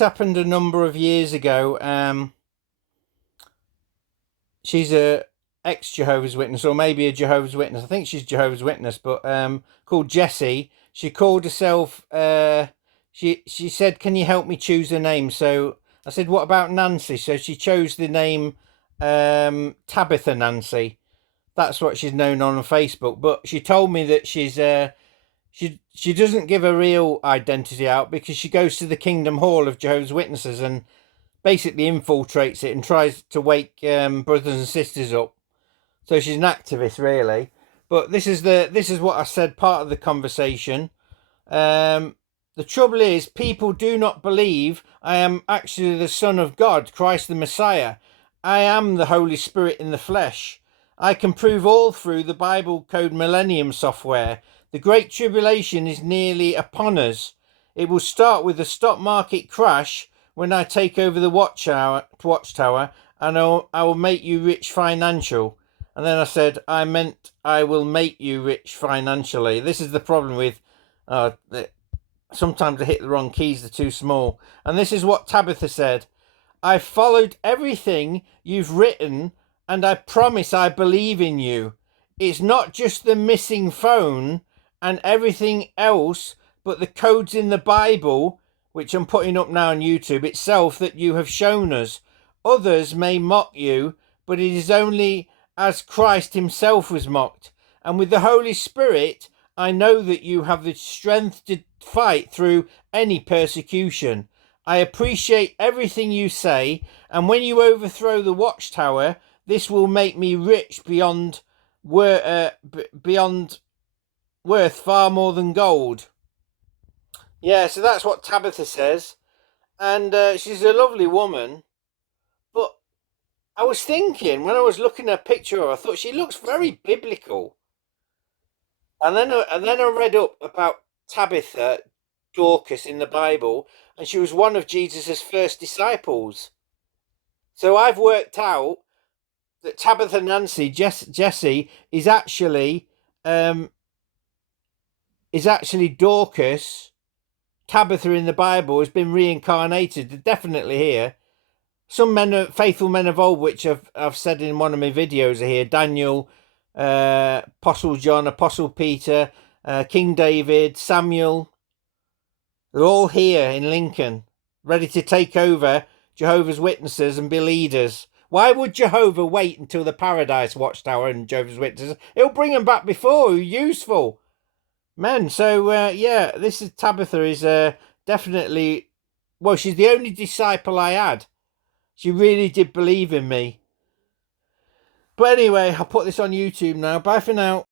happened a number of years ago. She's a ex-Jehovah's Witness, or maybe a Jehovah's Witness. I think she's Jehovah's Witness, but called Jessie. She called herself. She said, "Can you help me choose a name?" So I said, "What about Nancy?" So she chose the name Tabitha Nancy. That's what she's known on Facebook. But she told me that she doesn't give a real identity out because she goes to the Kingdom Hall of Jehovah's Witnesses and basically infiltrates it and tries to wake brothers and sisters up. So she's an activist, really. But this is what I said. Part of the conversation. The trouble is, people do not believe I am actually the Son of God, Christ the Messiah. I am the Holy Spirit in the flesh. I can prove all through the Bible Code Millennium software. The Great Tribulation is nearly upon us. It will start with a stock market crash when I take over the watchtower, and I will make you rich financial. And then I said, I meant I will make you rich financially. This is the problem with sometimes I hit the wrong keys, they're too small. And this is what Tabitha said. I followed everything you've written, and I promise I believe in you. It's not just the missing phone and everything else, but the codes in the Bible, which I'm putting up now on YouTube itself, that you have shown us. Others may mock you, but it is only as Christ himself was mocked. And with the Holy Spirit, I know that you have the strength to fight through any persecution. I appreciate everything you say, and when you overthrow the watchtower, this will make me rich beyond worth far more than gold. Yeah, so that's what Tabitha says, and she's a lovely woman. But I was thinking, when I was looking at a picture of her, I thought she looks very biblical. And then I read up about Tabitha Dorcas in the Bible, and she was one of Jesus's first disciples. So I've worked out that Tabitha Nancy Jessie is actually Dorcas. Tabitha in the Bible has been reincarnated, definitely here. Some faithful men of old, which I've said in one of my videos, are here. Daniel, Apostle John, Apostle Peter, King David, Samuel. They're all here in Lincoln, ready to take over Jehovah's Witnesses and be leaders. Why would Jehovah wait until the Paradise Watchtower and Jehovah's Witnesses? He'll bring them back before. Useful men. So yeah, this is Tabitha is definitely, well, she's the only disciple I had. She really did believe in me. But anyway, I'll put this on YouTube now. Bye for now.